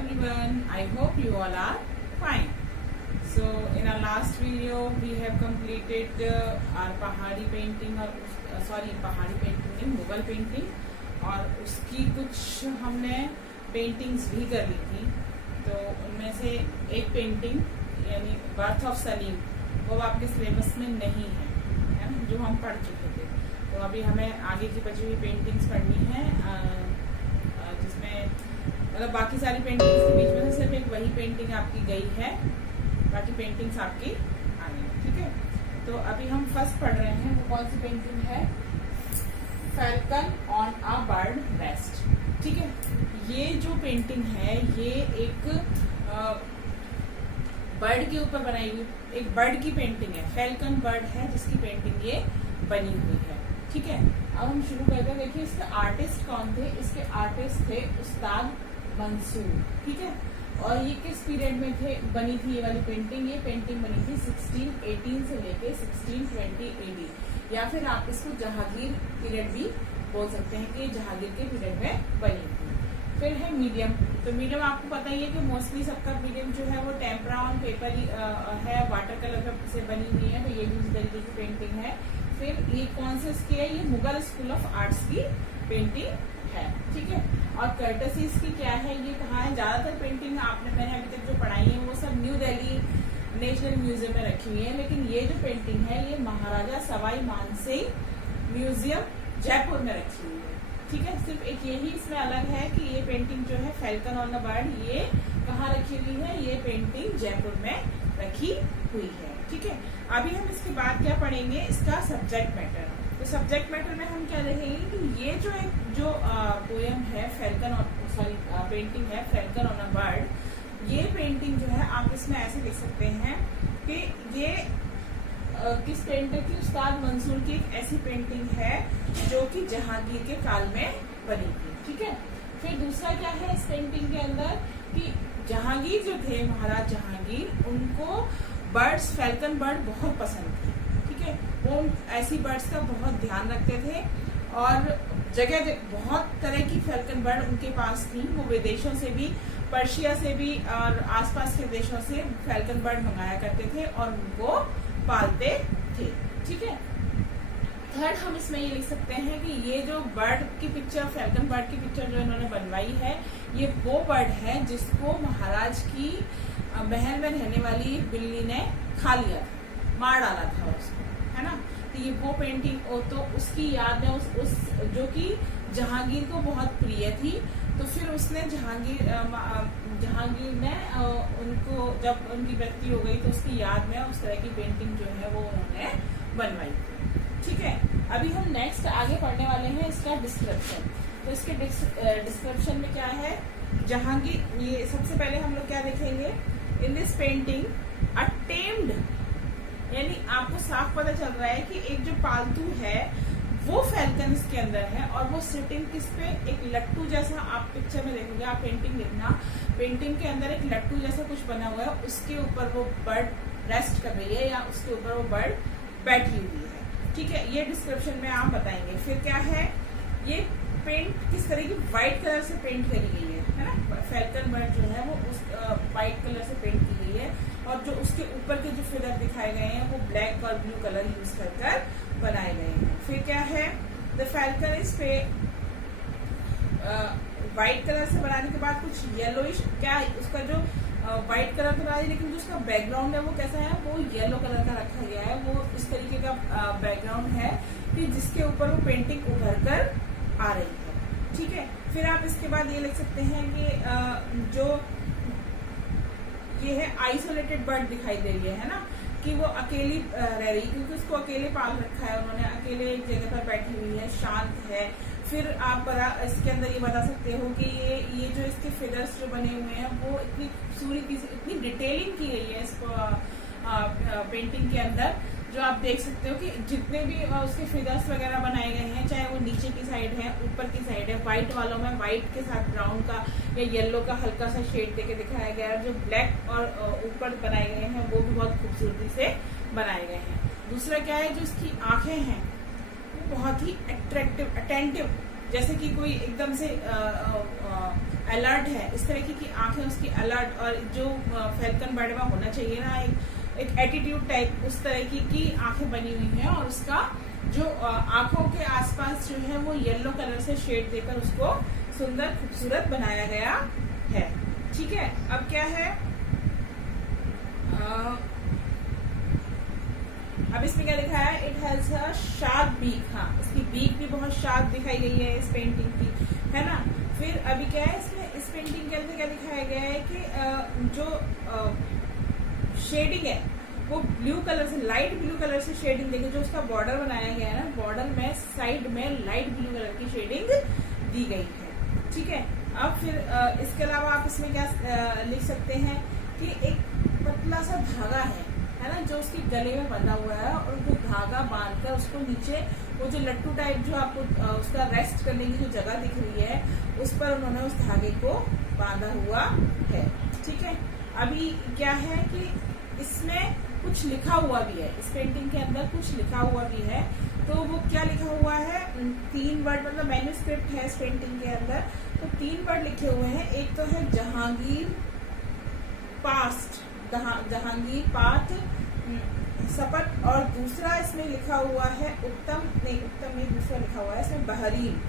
everyone, I hope you all are fine. So in our last video we have completed our पहाड़ी painting और पहाड़ी painting नहीं, Mughal painting, और उसकी कुछ हमने पेंटिंग्स भी कर ली थी। तो उनमें से एक पेंटिंग यानी बर्थ ऑफ सलीम वो आपके सिलेबस में नहीं है जो हम पढ़ चुके थे। तो अभी हमें आगे की बची हुई पेंटिंग्स पढ़नी है, जिसमें मतलब बाकी सारी पेंटिंग्स के बीच में से सिर्फ एक वही पेंटिंग आपकी गई है, बाकी पेंटिंग्स आपकी आ गई। ठीक है, तो अभी हम फर्स्ट पढ़ रहे हैं। वो कौन सी पेंटिंग है? Falcon on a bird nest. ठीक है, ये जो पेंटिंग है ये एक बर्ड के ऊपर बनाई हुई एक बर्ड की पेंटिंग है। फैल्कन बर्ड है जिसकी पेंटिंग ये बनी हुई है। ठीक है, अब हम शुरू करते हैं। देखिए इसके आर्टिस्ट कौन थे? इसके आर्टिस्ट थे उस्ताद मंसूर। ठीक है, और ये किस पीरियड में बनी थी ये वाली पेंटिंग? ये पेंटिंग बनी थी 1618 से लेके 1620 AD, या फिर आप इसको जहांगीर पीरियड भी बोल सकते हैं कि जहांगीर के पीरियड में बनी थी। फिर है मीडियम। तो मीडियम आपको पता ही है कि मोस्टली सबका मीडियम जो है वो टेम्परा ऑन पेपर है, वाटर कलर से बनी हुई है, तो ये भी उस तरीके की पेंटिंग है। फिर ये कौन से इसकी है? ये मुगल स्कूल ऑफ आर्ट्स की पेंटिंग है। ठीक है, और कर्टसी इसकी क्या है? ये कहाँ है? ज्यादातर पेंटिंग मैंने अभी तक जो पढ़ाई है वो सब न्यू दिल्ली नेशनल म्यूजियम में रखी हुई है, लेकिन ये जो पेंटिंग है ये महाराजा सवाई मानसिंह म्यूजियम जयपुर में रखी हुई है। ठीक है, सिर्फ एक यही इसमें अलग है कि ये पेंटिंग जो है फैल्कन ऑन द बर्ड, ये कहाँ रखी हुई है? ये पेंटिंग जयपुर में रखी हुई है। ठीक है, अभी हम इसके बाद क्या पढ़ेंगे? इसका सब्जेक्ट मैटर। तो सब्जेक्ट मैटर में हम क्या देखेंगे कि ये जो पोयम है पेंटिंग है फैल्कन ऑन अ बर्ड, ये पेंटिंग जो है आप इसमें ऐसे लिख सकते हैं कि ये किस पेंटर की? उस्ताद मंसूर की एक ऐसी पेंटिंग है जो कि जहांगीर के काल में बनी थी। ठीक है, फिर दूसरा क्या है इस पेंटिंग के अंदर कि जहांगीर जो थे, महाराज जहांगीर, उनको बर्ड्स, फैल्कन बर्ड बहुत पसंद थी। ठीक है, वो ऐसी बर्ड्स का बहुत ध्यान रखते थे और जगह बहुत तरह की फैल्कन बर्ड उनके पास थी। वो विदेशों से भी, पर्शिया से भी और आसपास के देशों से फैल्कन बर्ड मंगाया करते थे और उनको पालते थे। ठीक है, थर्ड हम इसमें ये लिख सकते हैं कि ये जो बर्ड की पिक्चर, फैल्कन बर्ड की पिक्चर जो इन्होंने बनवाई है, ये वो बर्ड है जिसको महाराज की महल में रहने वाली बिल्ली ने खा लिया था, मार डाला था उसको, है ना। तो ये वो पेंटिंग तो उसकी याद में उस जो कि जहांगीर को बहुत प्रिय थी, तो फिर उसने जहांगीर ने उनको, जब उनकी मृत्यु हो गई तो उसकी याद में उस तरह की पेंटिंग जो है वो उन्होंने बनवाई थी। ठीक है, अभी हम नेक्स्ट आगे पढ़ने वाले हैं इसका डिस्क्रिप्शन। तो इसके डिस्क्रिप्शन में क्या है? जहांगीर, ये सबसे पहले हम लोग क्या देखेंगे? In this painting a tamed, यानी आपको साफ पता चल रहा है कि एक जो पालतू है वो फैल्कन इसके अंदर है, और वो सिटिंग किस पे? एक लट्टू जैसा। आप पिक्चर में देखोगे, आप पेंटिंग देखना, पेंटिंग के अंदर एक लट्टू जैसा कुछ बना हुआ है, उसके ऊपर वो बर्ड रेस्ट कर रही है या उसके ऊपर वो बर्ड बैठी हुई है। ठीक है, ये डिस्क्रिप्शन में आप बताएंगे। फिर क्या है? ये पेंट किस तरह की? व्हाइट कलर से पेंट करी गई है ना। फैल्कन बर्ड जो है वो उस व्हाइट कलर से पेंट की गई है, और जो उसके ऊपर के जो फिगर दिखाए गए हैं वो ब्लैक और ब्लू कलर यूज कर बनाए गए हैं। फिर क्या है? द फैल्कन इज पे व्हाइट कलर से बनाने के बाद कुछ येलोइश, क्या उसका जो व्हाइट कलर का है, लेकिन जो उसका बैकग्राउंड है वो कैसा है? वो येलो कलर का रखा गया है। वो इस तरीके का बैकग्राउंड है कि जिसके ऊपर वो पेंटिंग उभर कर आ रही है। ठीक है, फिर आप इसके बाद ये लिख सकते हैं कि जो ये है आइसोलेटेड बर्ड दिखाई दे रही है ना, कि वो अकेली रह रही, क्योंकि उसको अकेले पाल रखा है उन्होंने, अकेले एक जगह पर बैठी हुई है, शांत है। फिर आप इसके अंदर ये बता सकते हो कि ये जो इसके फिगर्स जो बने हुए हैं वो इतनी खूबसूरती से, इतनी डिटेलिंग की गई है इसको पेंटिंग के अंदर, जो आप देख सकते हो कि जितने भी उसके फिगर्स वगैरह बनाए गए हैं, चाहे वो नीचे की साइड है, ऊपर की साइड है, व्हाइट वालों में व्हाइट के साथ ब्राउन का या येलो का हल्का सा शेड देके दिखाया गया है, जो ब्लैक और ऊपर बनाए गए हैं वो भी बहुत खूबसूरती से बनाए गए हैं। दूसरा क्या है? जो इसकी आंखें हैं वो बहुत ही अट्रैक्टिव, अटेंटिव जैसे कि कोई एकदम से अलर्ट है, इस तरीके की आंखें उसकी अलर्ट, और जो फैल्कन बर्ड में होना चाहिए ना एक एटीट्यूड टाइप, उस तरीके की आंखें बनी हुई हैं। और उसका जो आंखों के आसपास जो है वो येलो कलर से शेड देकर उसको सुंदर खूबसूरत बनाया गया है। ठीक है, अब क्या है, अब इसमें क्या लिखा है, it has a sharp beak. हाँ, इसकी बीक भी बहुत शार्प दिखाई गई है इस पेंटिंग की, है ना। फिर अभी क्या है, इसमें इस पेंटिंग के अंदर क्या दिखाया गया है कि जो शेडिंग है वो ब्लू कलर से, लाइट ब्लू कलर से शेडिंग देखिए, जो उसका बॉर्डर बनाया गया है ना, बॉर्डर में साइड में लाइट ब्लू कलर की शेडिंग दी गई है। ठीक है, अब फिर इसके अलावा आप इसमें क्या लिख सकते हैं कि एक पतला सा धागा है ना, जो उसके गले में बंधा हुआ है, और वो धागा बांधकर उसको नीचे वो जो लट्टू टाइप जो आपको उसका रेस्ट करने की जो जगह दिख रही है, उस पर उन्होंने उस धागे को बांधा हुआ है। ठीक है, अभी क्या है कि इसमें कुछ लिखा हुआ भी है, इस पेंटिंग के अंदर कुछ लिखा हुआ भी है। तो वो क्या लिखा हुआ है, 3 वर्ड, मतलब मैन्युस्क्रिप्ट है इस पेंटिंग के अंदर, तो 3 वर्ड लिखे हुए हैं। एक तो है जहांगीर पास्ट, जहांगीर पाठ शपथ, और दूसरा इसमें लिखा हुआ है उत्तम नहीं, दूसरा लिखा हुआ है इसमें बहरीन,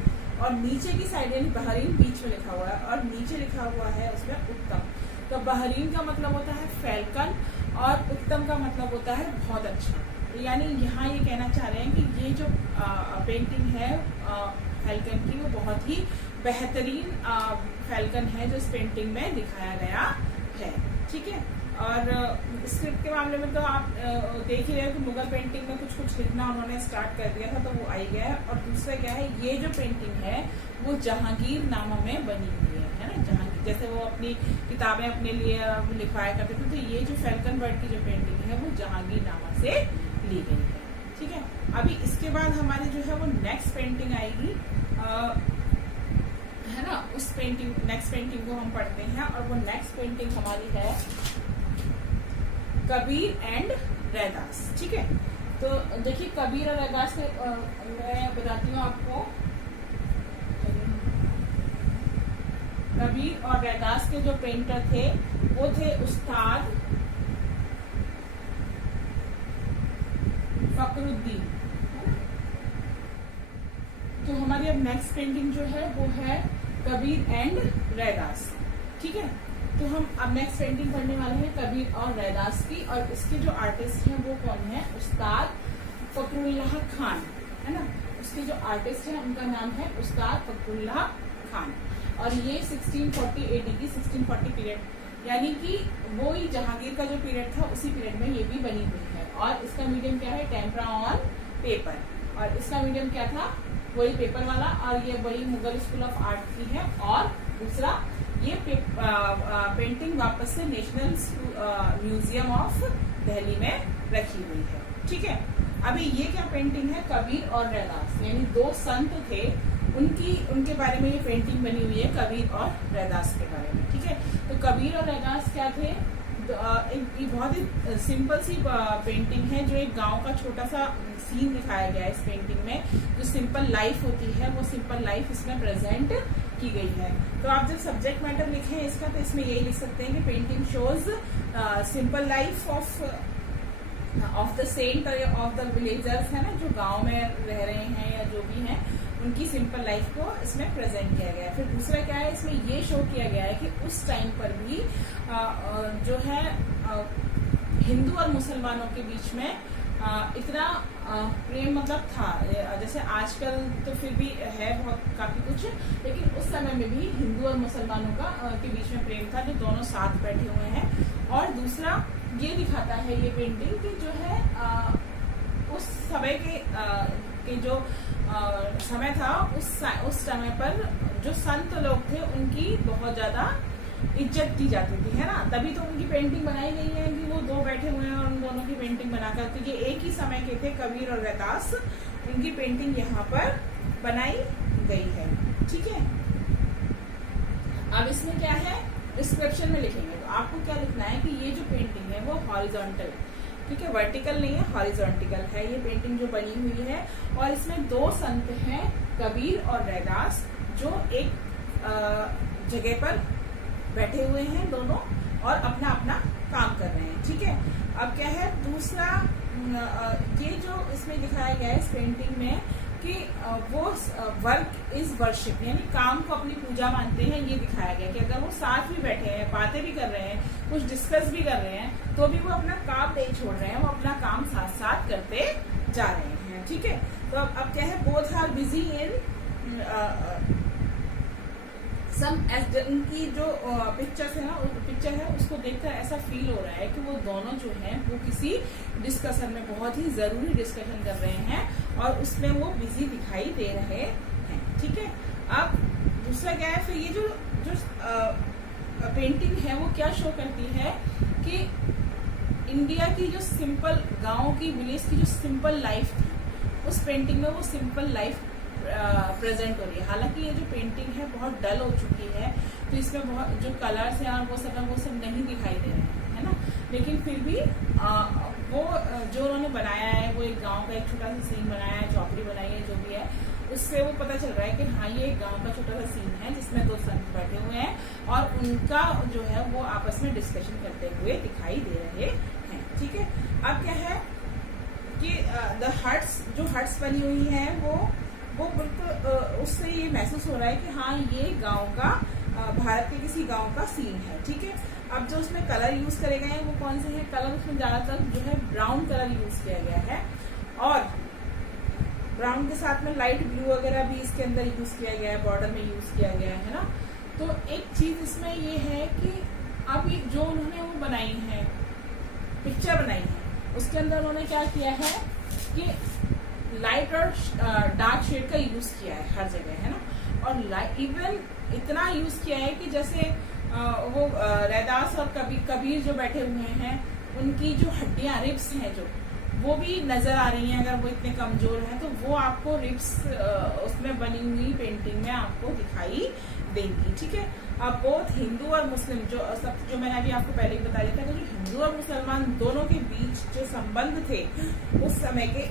और नीचे की साइड यानी बहरीन बीच में लिखा हुआ है, और नीचे लिखा हुआ है उसमें उत्तम। तो बहरीन का मतलब होता है फैल्कन, और उत्तम का मतलब होता है बहुत अच्छा। यानी यहाँ ये कहना चाह रहे हैं कि ये जो पेंटिंग है फैल्कन की, वो बहुत ही बेहतरीन फैल्कन है जो इस पेंटिंग में दिखाया गया है। ठीक है, और स्क्रिप्ट के मामले में तो आप देख ही रहे हो कि मुगल पेंटिंग में कुछ कुछ लिखना उन्होंने स्टार्ट कर दिया था, तो वो आई गया है। और दूसरा क्या है, ये जो पेंटिंग है वो जहांगीर नामा में बनी हुई है ना, जहांगीर, जैसे वो अपनी किताबें अपने लिए लिखवाया करते थे, तो ये जो फैल्कन बर्ड की जो पेंटिंग है वो जहांगीर नामा से ली गई है। ठीक है, अभी इसके बाद हमारी जो है वो नेक्स्ट पेंटिंग आएगी, है ना। उस पेंटिंग, नेक्स्ट पेंटिंग को हम पढ़ते हैं, और वो नेक्स्ट पेंटिंग हमारी है कबीर एंड रैदास। ठीक है, तो देखिए कबीर और रैदास से मैं बताती हूँ आपको। कबीर और रैदास के जो पेंटर थे वो थे उस्ताद फखरुद्दीन। तो हमारी अब नेक्स्ट पेंटिंग जो है वो है कबीर एंड रैदास। ठीक है, तो हम अब नेक्स्ट पेंटिंग पढ़ने वाले हैं कबीर और रैदास की, और इसके जो आर्टिस्ट हैं वो कौन है, उस्ताद फखरुल्लाह खान, है ना। उसके जो आर्टिस्ट हैं उनका नाम है उस्ताद फखरुल्लाह खान, और ये 1640 AD की 1640 पीरियड, यानी कि वो ही जहांगीर का जो पीरियड था उसी पीरियड में ये भी बनी हुई है। और इसका मीडियम क्या है, टेम्परा ऑन पेपर, और इसका मीडियम क्या था, वही पेपर वाला, और ये वही मुगल स्कूल ऑफ आर्ट की है। और दूसरा ये पेंटिंग वापस से नेशनल म्यूजियम ऑफ दिल्ली में रखी हुई है। ठीक है, अभी ये क्या पेंटिंग है, कबीर और रैदास, यानी 2 संत थे, उनके बारे में ये पेंटिंग बनी हुई है, कबीर और रैदास के बारे में। ठीक है, तो कबीर और रैदास क्या थे, एक बहुत ही सिंपल सी पेंटिंग है, जो एक गांव का छोटा सा सीन दिखाया गया है इस पेंटिंग में। जो सिंपल लाइफ होती है वो सिंपल लाइफ इसमें प्रेजेंट की गई है। तो आप जब सब्जेक्ट मैटर लिखें इसका, तो इसमें यही लिख सकते हैं कि painting shows simple life of the saint of the villagers, है ना, जो गांव में रह रहे हैं या जो भी हैं, उनकी सिंपल लाइफ को इसमें प्रेजेंट किया गया है। फिर दूसरा क्या है, इसमें ये शो किया गया है कि उस टाइम पर भी जो है हिंदू और मुसलमानों के बीच में इतना प्रेम मतलब था, जैसे आजकल तो फिर भी है बहुत काफी कुछ, लेकिन उस समय में भी हिंदू और मुसलमानों का के बीच में प्रेम था, जो दोनों साथ बैठे हुए हैं। और दूसरा ये दिखाता है ये पेंटिंग कि जो है उस समय के जो समय था, उस समय पर जो संत लोग थे उनकी बहुत ज्यादा इज्जत की जाती थी, है ना। तभी तो उनकी पेंटिंग बनाई गई है कि वो 2 बैठे हुए हैं और उन दोनों की पेंटिंग बनाकर, तो ये एक ही समय के थे, कबीर और रैदास, उनकी पेंटिंग यहाँ पर बनाई गई है। ठीक है, अब इसमें क्या है, डिस्क्रिप्शन में लिखेंगे, तो आपको क्या लिखना है कि ये जो पेंटिंग है वो हॉरिजॉन्टल, ठीक है, वर्टिकल नहीं है, हॉरिजॉन्टल है ये पेंटिंग जो बनी हुई है। और इसमें 2 संत हैं, कबीर और रैदास जो एक जगह पर बैठे हुए हैं दोनों और अपना अपना काम कर रहे हैं। ठीक है, अब क्या है दूसरा, ये जो इसमें दिखाया गया है इस पेंटिंग में कि वो वर्क इज वर्शिप, यानी काम को अपनी पूजा मानते हैं। ये दिखाया गया कि अगर वो साथ भी बैठे हैं, बातें भी कर रहे हैं, कुछ डिस्कस भी कर रहे हैं, तो भी वो अपना काम नहीं छोड़ रहे हैं, वो अपना काम साथ साथ करते जा रहे हैं। ठीक है, तो अब क्या है, बोथ आर बिजी इन उनकी जो पिक्चर है उसको देखकर ऐसा फील हो रहा है कि वो दोनों जो हैं वो किसी डिस्कशन में, बहुत ही जरूरी डिस्कशन कर रहे हैं और उसमें वो बिजी दिखाई दे रहे हैं। ठीक है, अब दूसरा क्या है, फिर ये जो पेंटिंग है वो क्या शो करती है कि इंडिया की जो सिंपल गांव की, विलेज की जो सिंपल लाइफ थी, उस पेंटिंग में वो सिंपल लाइफ प्रेजेंट हो रही है। हालांकि ये जो पेंटिंग है बहुत डल हो चुकी है, तो इसमें बहुत जो कलर्स हैं और वो सब नहीं दिखाई दे रहे हैं, है ना, लेकिन फिर भी वो जो उन्होंने बनाया है, वो एक गांव का एक छोटा सा सीन बनाया है, चौपड़ी बनाई है, जो भी है, उससे वो पता चल रहा है कि हाँ ये एक गांव का छोटा सा सीन है जिसमें दो संत बैठे हुए हैं और उनका जो है वो आपस में डिस्कशन करते हुए दिखाई दे रहे हैं। ठीक है, अब क्या है कि द हट्स, जो हट्स बनी हुई है वो बिल्कुल उससे ये महसूस हो रहा है कि हाँ ये गांव का, भारत के किसी गांव का सीन है। ठीक है, अब जो उसमें कलर यूज करे गए हैं वो कौन से हैं, कलर उसमें ज्यादातर जो है ब्राउन कलर यूज किया गया है और ब्राउन के साथ में लाइट ब्लू वगैरह भी इसके अंदर यूज किया गया है, बॉर्डर में यूज किया गया है ना। तो एक चीज इसमें ये है कि अब ये जो उन्होंने वो बनाई है, पिक्चर बनाई है, उसके अंदर उन्होंने क्या किया है कि लाइट और डार्क शेड का यूज किया है हर जगह, है ना, और इवन इतना यूज किया है कि जैसे वो रैदास और कबीर जो बैठे हुए हैं, उनकी जो हड्डियां, रिब्स हैं जो, वो भी नजर आ रही हैं। अगर वो इतने कमजोर हैं तो वो आपको रिब्स उसमें बनी हुई पेंटिंग में आपको दिखाई देंगी। ठीक है, अब बोथ हिंदू और मुस्लिम जो मैंने अभी आपको पहले ही बता दिया था कि जो हिंदू और मुसलमान दोनों के बीच जो संबंध थे उस समय के,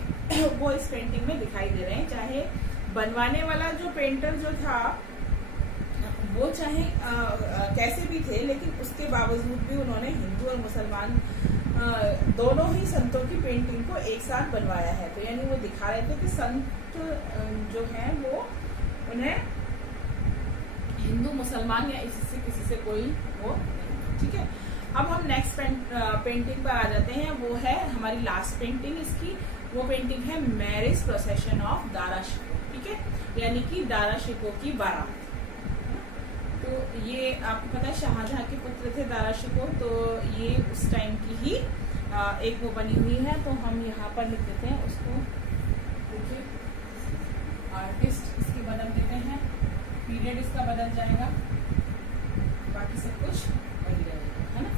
वो इस पेंटिंग में दिखाई दे रहे हैं। चाहे बनवाने वाला जो पेंटर जो था वो चाहे कैसे भी थे, लेकिन उसके बावजूद भी उन्होंने हिंदू और मुसलमान दोनों ही संतों की पेंटिंग को एक साथ बनवाया है। तो यानी वो दिखा रहे थे कि संत जो हैं वो, उन्हें हिंदू मुसलमान या किसी से कोई वो नहीं। ठीक है, अब हम नेक्स्ट पेंटिंग पर आ जाते हैं। वो है हमारी लास्ट पेंटिंग इसकी, वो पेंटिंग है marriage procession of Dara Shikoh. ठीक है, यानी कि दारा शिकोह की बारात। तो ये आपको पता है शाहजहां के पुत्र थे दारा शिकोह, तो ये उस टाइम की ही एक वो बनी हुई है। तो हम यहाँ पर लिख देते हैं उसको, देखिए आर्टिस्ट इसकी बदल देते हैं, पीरियड इसका बदल जाएगा, बाकी सब कुछ वही रहेगा, है ना।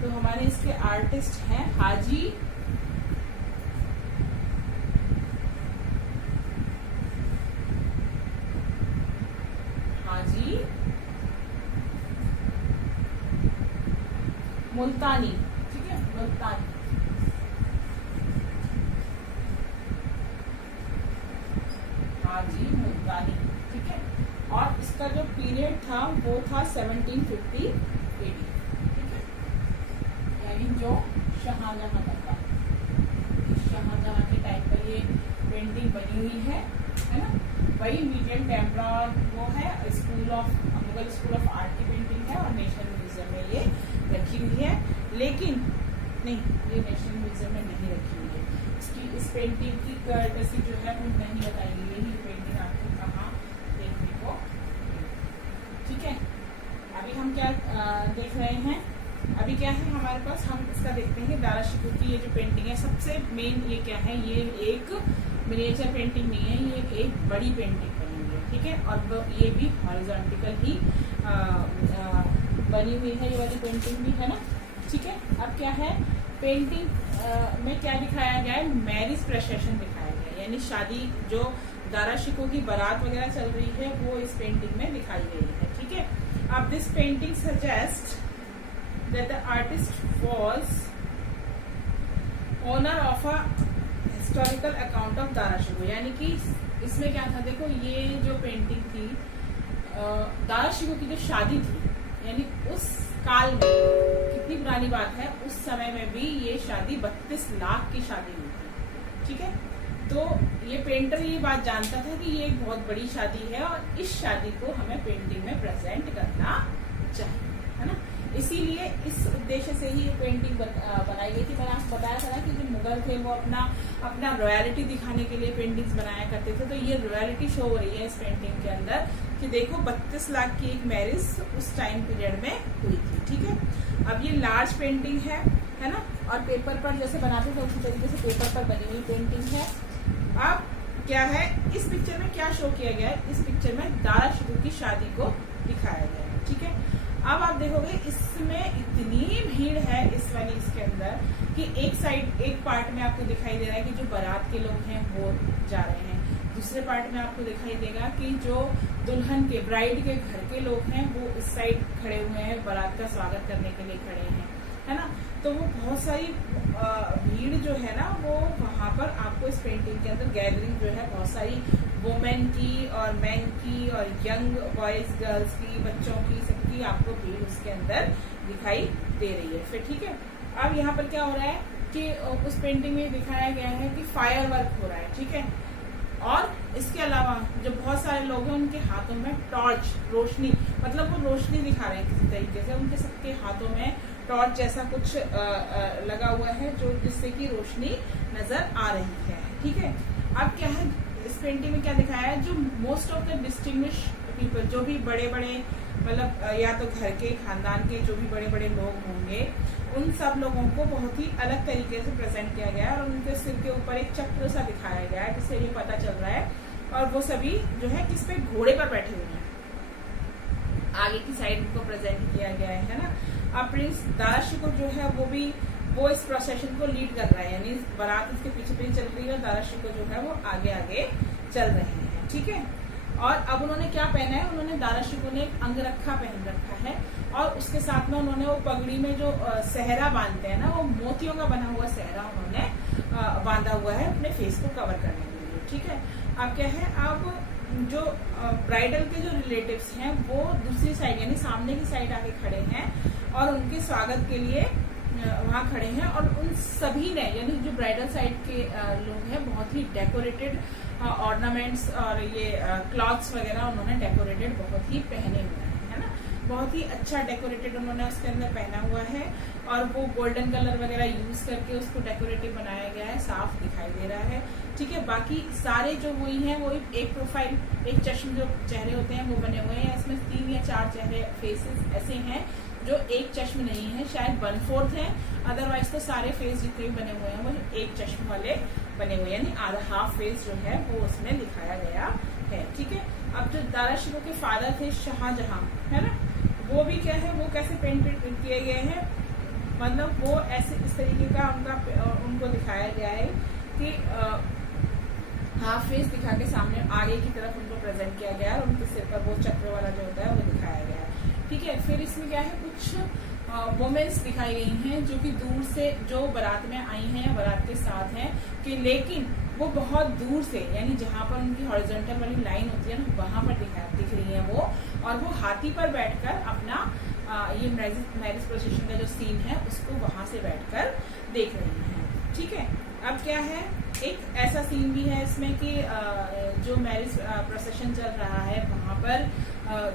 तो हमारे इसके आर्टिस्ट हैं हाजी मुल्तानी। ठीक है, मुल्तानी। हाजी मुल्तानी। ठीक है, और इसका जो पीरियड था वो था 1750 AD। ठीक है, यानी जो शाहजहां का था, शाहजहां के टाइम पर ये पेंटिंग बनी हुई है ना। वही मीडियम टेम्परा वो है, मुगल स्कूल ऑफ आर्ट की पेंटिंग है और नेशनल म्यूजियम में ये रखी हुई है। लेकिन नहीं, ये नेशनल म्यूजियम में नहीं रखी हुई है। इस पेंटिंग की कर्टसी जो है वो नहीं बताई गई है, ये पेंटिंग आपको कहाँ देखने को। ठीक है, अभी हम क्या देख रहे हैं, अभी क्या है हमारे पास, हम इसका देखते हैं दारा शिकोह की ये जो पेंटिंग है, सबसे मेन ये क्या है, ये एक मिनिएचर पेंटिंग नहीं है, ये एक बड़ी पेंटिंग बनी हुई है। ठीक है, और ये भी हॉरिजॉन्टल ही बनी हुई है, ये वाली पेंटिंग भी, है ना। ठीक है, अब क्या है पेंटिंग में क्या दिखाया गया है, मैरिज प्रोसेशन दिखाया गया है, यानी शादी जो दारा शिकोह की बारात वगैरह चल रही है वो इस पेंटिंग में दिखाई गई है। ठीक है, अब this painting suggest that the artist was owner of a historical account of Dara Shikoh, यानी कि इसमें क्या था, देखो ये जो पेंटिंग थी दारा शिकोह की जो शादी थी, यानी उस काल में, कितनी पुरानी बात है, उस समय में भी ये शादी 32 लाख की शादी हुई थी। ठीक है, तो ये पेंटर ये बात जानता था कि ये एक बहुत बड़ी शादी है और इस शादी को हमें पेंटिंग में प्रेजेंट करना चाहिए, है ना। इसीलिए इस उद्देश्य से ही ये पेंटिंग बनाई गई थी। मैंने आपको बताया था ना कि जो मुगल थे वो अपना रॉयलिटी दिखाने के लिए पेंटिंग्स बनाया करते थे, तो ये रॉयलिटी शो हो रही है इस पेंटिंग के अंदर कि देखो 32 लाख की एक मैरिज उस टाइम पीरियड में हुई थी। ठीक है, अब ये लार्ज पेंटिंग है ना, और पेपर पर जैसे बनाते थे उसी तरीके से पेपर पर बनी हुई पेंटिंग है। अब क्या है, इस पिक्चर में क्या शो किया गया है, इस पिक्चर में दारा शिकोह की शादी को दिखाया गया है। ठीक है, अब आप देखोगे इसमें इतनी भीड़ है इस वाली इसके अंदर कि एक पार्ट में आपको दिखाई दे रहा है कि जो बारात के लोग हैं वो जा रहे हैं, दूसरे पार्ट में आपको दिखाई देगा कि जो दुल्हन के ब्राइड के घर के लोग हैं वो इस साइड खड़े हुए हैं, बारात का स्वागत करने के लिए खड़े हैं, है ना। तो वो बहुत सारी भीड़ जो है ना, वो वहां पर आपको इस पेंटिंग के अंदर गैदरिंग जो है बहुत सारी वुमेन की और मैन की और यंग बॉयज गर्ल्स की, बच्चों की, सबकी आपको भीड़ उसके अंदर दिखाई दे रही है। फिर ठीक है, अब यहाँ पर क्या हो रहा है कि उस पेंटिंग में दिखाया गया है कि फायर वर्क हो रहा है। ठीक है, और इसके अलावा जो बहुत सारे लोग हैं उनके हाथों में टॉर्च, रोशनी, मतलब वो रोशनी दिखा रहे हैं किसी तरीके से, उनके सबके हाथों में टॉर्च जैसा कुछ लगा हुआ है जो जिससे कि रोशनी नजर आ रही है। ठीक है, अब क्या है इस पेंटिंग में क्या दिखाया है, जो most of the distinguish people, जो भी बड़े बड़े मतलब या तो घर के खानदान के जो भी बड़े बड़े लोग होंगे, उन सब लोगों को बहुत ही अलग तरीके से प्रेजेंट किया गया है और उनके सिर के ऊपर एक चक्र सा दिखाया गया है जिससे ये पता चल रहा है, और वो सभी जो है किस पे, घोड़े पर बैठे हुए हैं, आगे की साइड उनको प्रेजेंट किया गया है ना। अब प्रिंस दारा शिकोह जो है वो इस प्रोसेशन को लीड कर रहा है, यानी बारात उसके पीछे पीछे चल रही है और दारा शिकोह जो है वो आगे आगे चल रहे हैं। ठीक है, और अब उन्होंने क्या पहना है, उन्होंने दारा शिकोह ने एक अंगरखा पहन रखा है और उसके साथ में उन्होंने वो पगड़ी में जो सहरा बांधते हैं ना, वो मोतियों का बना हुआ सहरा उन्होंने बांधा हुआ है अपने फेस को कवर करने के लिए। ठीक है, अब क्या है, अब जो ब्राइडल के जो रिलेटिव्स हैं वो दूसरी साइड यानी सामने की साइड आके खड़े हैं और उनके स्वागत के लिए वहाँ खड़े हैं, और उन सभी ने यानी जो ब्राइडल साइड के लोग हैं बहुत ही डेकोरेटेड ऑर्नामेंट्स और ये क्लॉथ्स वगैरह उन्होंने डेकोरेटेड बहुत ही पहने हुए हैं, है ना, बहुत ही अच्छा डेकोरेटेड उन्होंने उसके अंदर पहना हुआ है और वो गोल्डन कलर वगैरह यूज करके उसको डेकोरेटिव बनाया गया है, साफ दिखाई दे रहा है। ठीक है, बाकी सारे जो वही हैं वो एक प्रोफाइल, एक चश्म जो चेहरे होते हैं वो बने हुए हैं, इसमें 3 या 4 चेहरे फेसेस ऐसे हैं जो एक चश्म नहीं है, शायद 1/4 है, अदरवाइज तो सारे फेस जितने भी बने हुए हैं वो एक चश्म वाले बने हुए हैं, यानी आधा हाफ फेस जो है वो उसमें दिखाया गया है। ठीक है, अब जो दारा शिकोह के फादर थे शाहजहां, है ना, वो भी क्या है, वो कैसे पेंटेड किए गए हैं, मतलब वो ऐसे इस तरीके का उनको दिखाया गया है कि हाफ फेस दिखा के सामने आगे की तरफ उनको प्रेजेंट किया गया है और उनके सिर पर वो चक्र वाला जो होता है वो दिखाया गया है। ठीक है, फिर इसमें क्या है, कुछ वुमेन्स दिखाई गई हैं जो कि दूर से जो बारात में आई हैं, बारात के साथ हैं, कि लेकिन वो बहुत दूर से यानी जहाँ पर उनकी हॉरिजॉन्टल वाली लाइन होती है ना वहां पर दिख रही है वो, और वो हाथी पर बैठकर अपना ये मैरिज प्रोसेशन का जो सीन है उसको वहां से बैठकर देख रही हैं। ठीक है, अब क्या है, एक ऐसा सीन भी है इसमें कि जो मैरिज प्रोसेशन चल रहा है वहां पर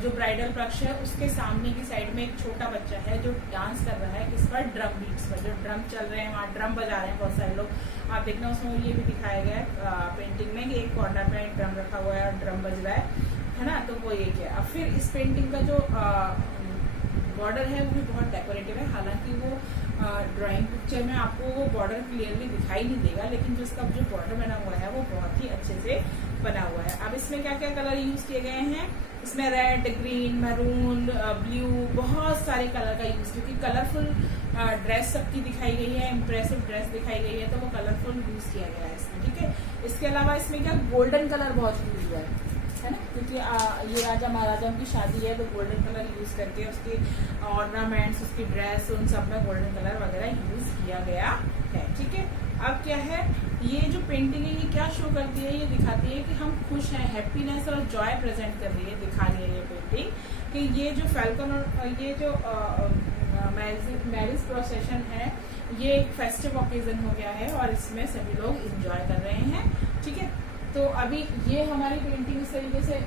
जो ब्राइडल पक्ष है उसके सामने की साइड में एक छोटा बच्चा है जो डांस कर रहा है किस पर, ड्रम बीट्स पर, जो ड्रम चल रहे हैं वहाँ ड्रम बजा रहे हैं बहुत सारे लोग। आप देखना उसमें ये भी दिखाया गया है पेंटिंग में कि एक कॉर्नर में ड्रम रखा हुआ है और ड्रम बज रहा है ना, तो वो ये क्या। अब फिर इस पेंटिंग का जो बॉर्डर है वो भी बहुत डेकोरेटिव है, हालांकि वो ड्राइंग पिक्चर में आपको वो बॉर्डर क्लियरली दिखाई नहीं देगा, लेकिन जो इसका जो बॉर्डर बना हुआ है वो बहुत ही अच्छे से बना हुआ है। अब इसमें क्या क्या कलर यूज किए गए हैं, इसमें रेड, ग्रीन, मैरून, ब्लू, बहुत सारे कलर का यूज, क्योंकि कलरफुल ड्रेस सबकी दिखाई गई है, इम्प्रेसिव ड्रेस दिखाई गई है, तो वो कलरफुल यूज किया गया है इसमें। ठीक है, इसके अलावा इसमें क्या गोल्डन कलर बहुत यूज हुआ है, है ना, क्योंकि ये राजा महाराजाओं की शादी है तो गोल्डन कलर यूज करके उसके ऑर्नामेंट्स, उसकी ड्रेस, उन सब में गोल्डन कलर वगैरह यूज किया गया है। ठीक है, अब क्या है, ये जो पेंटिंग है ये क्या शो करती है, ये दिखाती है कि हम खुश हैं, हैप्पीनेस और जॉय प्रेजेंट कर रही है, दिखा रही है ये पेंटिंग कि ये जो फैल्कन और ये जो मैरिज प्रोसेशन है ये एक फेस्टिव ओकेजन हो गया है और इसमें सभी लोग एंजॉय कर रहे हैं। ठीक है, तो अभी ये हमारी पेंटिंग इस तरीके से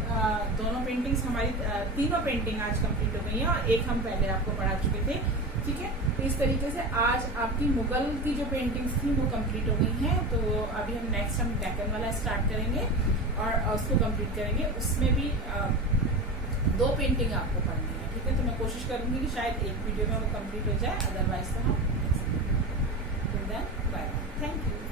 दोनों पेंटिंग्स हमारी तीनों पेंटिंग आज कंप्लीट हो गई हैं और एक हम पहले आपको पढ़ा चुके थे। ठीक है, तो इस तरीके से आज आपकी मुगल की जो पेंटिंग्स थी वो कंप्लीट हो गई हैं। तो अभी हम नेक्स्ट हम डेक्कन वाला स्टार्ट करेंगे और उसको कंप्लीट करेंगे, उसमें भी 2 पेंटिंग आपको पढ़नी है। ठीक है, तो मैं कोशिश करूंगी कि शायद एक वीडियो में वो कंप्लीट हो जाए, अदरवाइज तो हम बाय। Thank you.